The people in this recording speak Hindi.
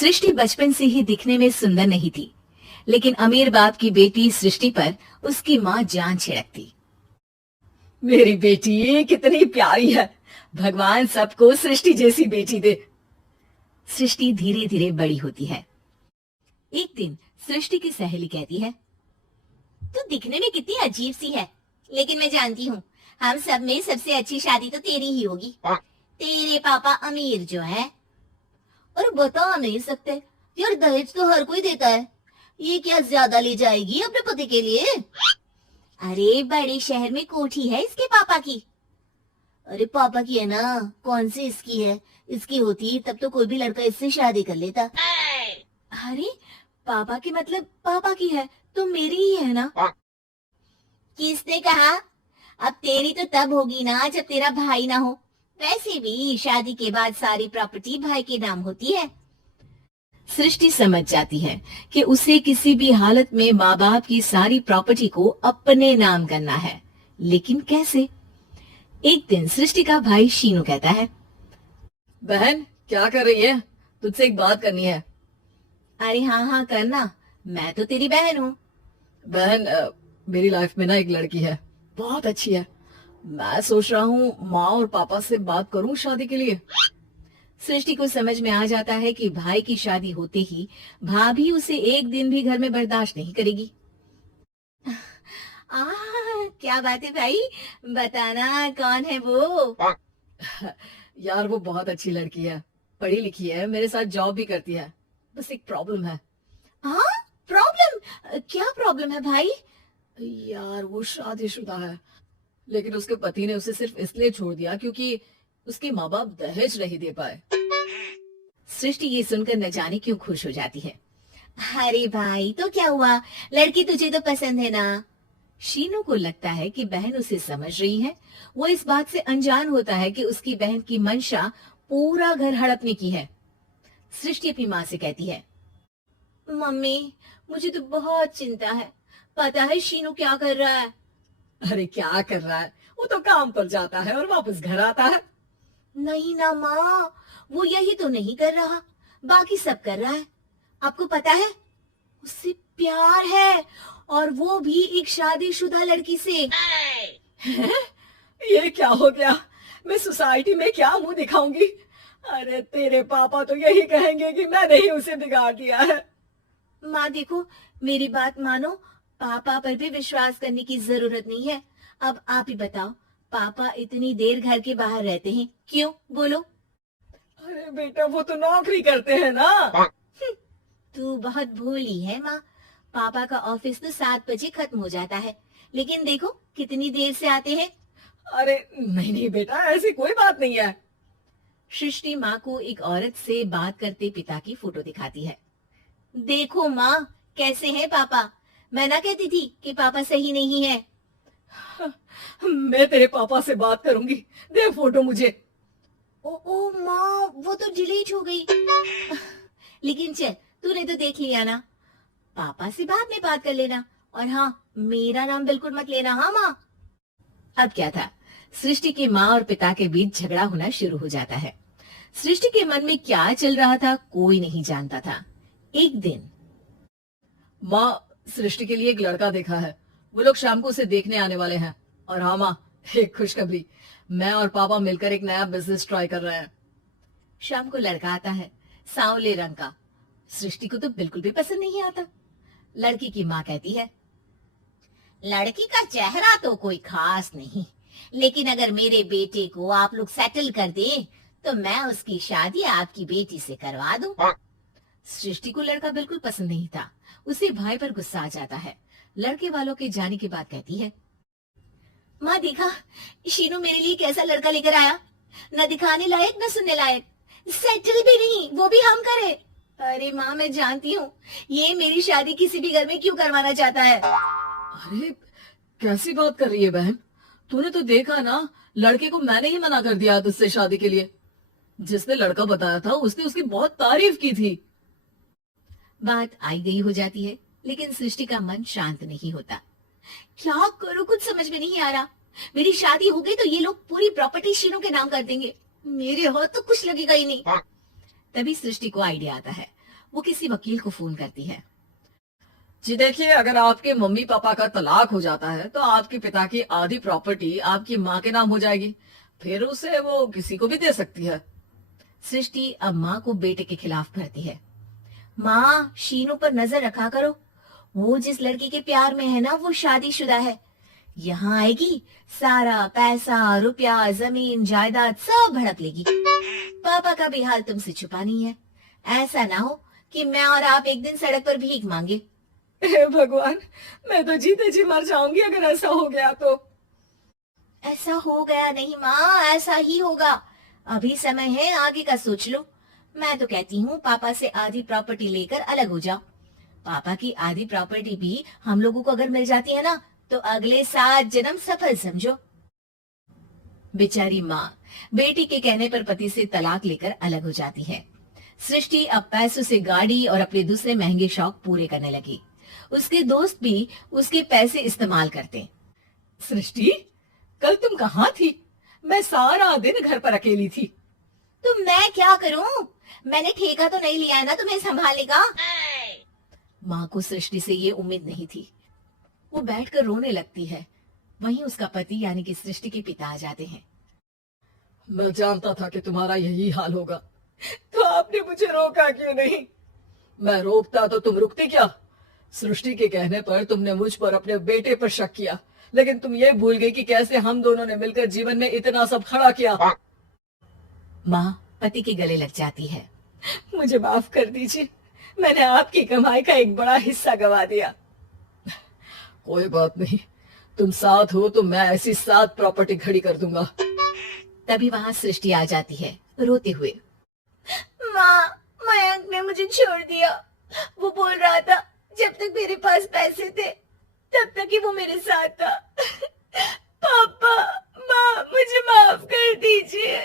सृष्टि बचपन से ही दिखने में सुंदर नहीं थी, लेकिन अमीर बाप की बेटी सृष्टि पर उसकी माँ जान छिड़कती। मेरी बेटी कितनी प्यारी है, भगवान सबको सृष्टि जैसी बेटी दे। सृष्टि धीरे धीरे बड़ी होती है। एक दिन सृष्टि की सहेली कहती है, तू दिखने में कितनी अजीब सी है, लेकिन मैं जानती हूँ हम सब में सबसे अच्छी शादी तो तेरी ही होगी। तेरे पापा अमीर जो है। और बता नहीं सकते यार, दहेज तो हर कोई देता है, ये क्या ज्यादा ले जाएगी अपने पति के लिए? अरे बड़े शहर में कोठी है इसके पापा की। अरे पापा की है ना, कौन सी इसकी है? इसकी होती तब तो कोई भी लड़का इससे शादी कर लेता। अरे पापा की मतलब पापा की है तो मेरी ही है ना? किसने कहा? अब तेरी तो तब होगी ना जब तेरा भाई ना हो। वैसे भी शादी के बाद सारी प्रॉपर्टी भाई के नाम होती है। सृष्टि समझ जाती है कि उसे किसी भी हालत में माँ बाप की सारी प्रॉपर्टी को अपने नाम करना है, लेकिन कैसे? एक दिन सृष्टि का भाई शीनू कहता है, बहन क्या कर रही है? तुझसे एक बात करनी है। अरे हाँ हाँ करना, मैं तो तेरी बहन हूँ। बहन मेरी लाइफ में ना एक लड़की है, बहुत अच्छी है। मैं सोच रहा हूँ माँ और पापा से बात करूँ शादी के लिए। सृष्टि को समझ में आ जाता है कि भाई की शादी होते ही भाभी उसे एक दिन भी घर में बर्दाश्त नहीं करेगी। क्या बात है भाई, बताना कौन है वो? यार वो बहुत अच्छी लड़की है, पढ़ी लिखी है, मेरे साथ जॉब भी करती है। बस एक प्रॉब्लम है। हाँ प्रॉब्लम? क्या प्रॉब्लम है भाई? यार वो शादीशुदा है, लेकिन उसके पति ने उसे सिर्फ इसलिए छोड़ दिया क्योंकि उसके माँ बाप दहेज नहीं दे पाए। सृष्टि ये सुनकर न जाने क्यों खुश हो जाती है। अरे भाई तो क्या हुआ, लड़की तुझे तो पसंद है ना? शीनू को लगता है कि बहन उसे समझ रही है। वो इस बात से अनजान होता है कि उसकी बहन की मंशा पूरा घर हड़पने की है। सृष्टि अपनी माँ से कहती है, मम्मी मुझे तो बहुत चिंता है, पता है शीनू क्या कर रहा है? अरे क्या कर रहा है, वो तो काम पर जाता है और वापस घर आता है। नहीं ना माँ, वो यही तो नहीं कर रहा, बाकी सब कर रहा है। आपको पता है उससे प्यार है, और वो भी एक शादीशुदा लड़की से। ये क्या हो गया, मैं सोसाइटी में क्या मुंह दिखाऊंगी? अरे तेरे पापा तो यही कहेंगे कि मैंने ही उसे बिगाड़ दिया है। माँ देखो, मेरी बात मानो, पापा पर भी विश्वास करने की जरूरत नहीं है। अब आप ही बताओ, पापा इतनी देर घर के बाहर रहते हैं क्यों? बोलो। अरे बेटा वो तो नौकरी करते हैं ना। तू बहुत भोली है माँ, पापा का ऑफिस तो 7 बजे खत्म हो जाता है, लेकिन देखो कितनी देर से आते हैं। अरे नहीं नहीं बेटा, ऐसी कोई बात नहीं है। सृष्टि माँ को एक औरत से बात करते पिता की फोटो दिखाती है। देखो माँ कैसे हैं पापा, मैं ना कहती थी कि पापा सही नहीं है। मैं तेरे पापा से बात करूंगी, दे फोटो मुझे। ओ माँ वो तो डिलीट हो गई। लेकिन चल, तूने तो देख लिया ना, पापा से बाद में बात कर लेना, और हाँ मेरा नाम बिल्कुल मत लेना। हाँ माँ। अब क्या था, सृष्टि की माँ और पिता के बीच झगड़ा होना शुरू हो जाता है। सृष्टि के मन में क्या चल रहा था कोई नहीं जानता था। एक दिन, माँ सृष्टि के लिए एक लड़का देखा है, वो लोग शाम को उसे देखने आने वाले हैं। और हाँ माँ, एक खुशखबरी, मैं और पापा मिलकर एक नया बिजनेस ट्राई कर रहे हैं। शाम को लड़का आता है, सांवले रंग का। सृष्टि को तो बिल्कुल भी पसंद नहीं आता। लड़की की माँ कहती है, लड़की का चेहरा तो कोई खास नहीं, लेकिन अगर मेरे बेटे को आप लोग सेटल कर दे तो मैं उसकी शादी आपकी बेटी से करवा दूं। सृष्टि को लड़का बिल्कुल पसंद नहीं था। उसे भाई पर गुस्सा आ जाता है। लड़के वालों के जाने के बाद कहती है, माँ देखा शीनू मेरे लिए कैसा लड़का लेकर आया, न दिखाने लायक न सुनने लायक, सेटल भी नहीं, वो भी हम करे। अरे माँ मैं जानती हूँ ये मेरी शादी किसी भी घर में क्यों करवाना चाहता है। अरे कैसी बात कर रही है बहन, तूने तो देखा ना, लड़के को मैंने ही मना कर दिया तुझसे शादी के लिए। जिसने लड़का बताया था उसने उसकी बहुत तारीफ की थी। बात आई गई हो जाती है, लेकिन सृष्टि का मन शांत नहीं होता। क्या करूं कुछ समझ में नहीं आ रहा। मेरी शादी हो गई तो ये लोग पूरी प्रॉपर्टी शीनू के नाम कर देंगे, मेरे हाथ तो कुछ लगेगा ही नहीं। तभी सृष्टि को आइडिया आता है। वो किसी वकील को फोन करती है। जी देखिए, अगर आपके मम्मी पापा का तलाक हो जाता है तो आपके पिता की आधी प्रॉपर्टी आपकी माँ के नाम हो जाएगी, फिर उसे वो किसी को भी दे सकती है। सृष्टि अब माँ को बेटे के खिलाफ भरती है। माँ, शीनू पर नजर रखा करो, वो जिस लड़की के प्यार में है ना वो शादीशुदा है। यहाँ आएगी, सारा पैसा रुपया जमीन जायदाद सब भड़प लेगी। पापा का भी हाल तुमसे छुपा नहीं है। ऐसा ना हो कि मैं और आप एक दिन सड़क पर भीख मांगे। हे भगवान, मैं तो जीते जी मर जाऊंगी अगर ऐसा हो गया तो। ऐसा हो गया नहीं माँ, ऐसा ही होगा। अभी समय है, आगे का सोच लो। मैं तो कहती हूँ पापा से आधी प्रॉपर्टी लेकर अलग हो जाओ। पापा की आधी प्रॉपर्टी भी हम लोगों को अगर मिल जाती है ना तो अगले 7 जन्म सफल समझो। बेचारी माँ बेटी के कहने पर पति से तलाक लेकर अलग हो जाती है। सृष्टि अब पैसों से गाड़ी और अपने दूसरे महंगे शौक पूरे करने लगी। उसके दोस्त भी उसके पैसे इस्तेमाल करते। सृष्टि, कल तुम कहाँ थी? मैं सारा दिन घर पर अकेली थी। तो मैं क्या करूं? मैंने ठेका तो नहीं लिया है ना तुम्हें संभालने का। माँ को सृष्टि से ये उम्मीद नहीं थी। वो बैठकर रोने लगती है। वहीं उसका पति यानी कि सृष्टि के पिता आ जाते हैं। मैं जानता था कि तुम्हारा यही हाल होगा, तो आपने मुझे रोका क्यों नहीं? मैं रोकता तो तुम रुकती क्या? सृष्टि के कहने पर तुमने मुझ पर अपने बेटे पर शक किया, लेकिन तुम ये भूल गई कि कैसे हम दोनों ने मिलकर जीवन में इतना सब खड़ा किया। माँ पति के गले लग जाती है। मुझे माफ कर दीजिए, मैंने आपकी कमाई का एक बड़ा हिस्सा गवा दिया। कोई बात नहीं, तुम साथ हो तो मैं ऐसी 7 प्रॉपर्टी खड़ी कर दूंगा। तभी वहां सृष्टि आ जाती है रोते हुए। माँ, मयंक ने मुझे छोड़ दिया। वो बोल रहा था जब तक मेरे पास पैसे थे तब तक ही वो मेरे साथ था। पापा, माँ, मुझे माफ कर दीजिए।